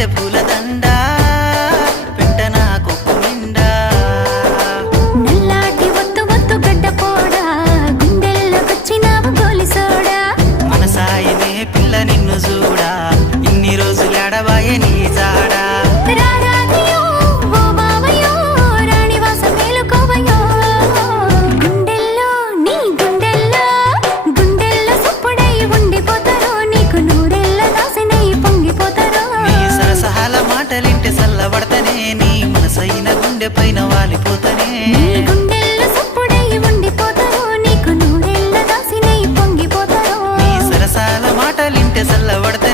మల్లె పూల దండ పెట్ట నా కొప్పు నిండా నల్లాటి ఒత్తు ఒత్తు గడ్డ పోడా గుండెల్లోకొచ్చినావు గోలి సోడా మనసాయనే పిల్ల నిన్ను చూడా ఇన్ని రోజులు ఎడబాయే నీ జాడా రారాధియో ఓ బావయో రాణివాస మేలుకోవయో గుండెల్లో నీ గుండెల్లో గుండెల్లో సప్పుడై ఉండిపోతారో నీకు నూరెళ్ళ దాసినై పొంగిపోతారో నీ సరసహాల మాటలింటే చల్లబడతనే నీ మనసైన గుండె పైన వాలిపోతనే నీ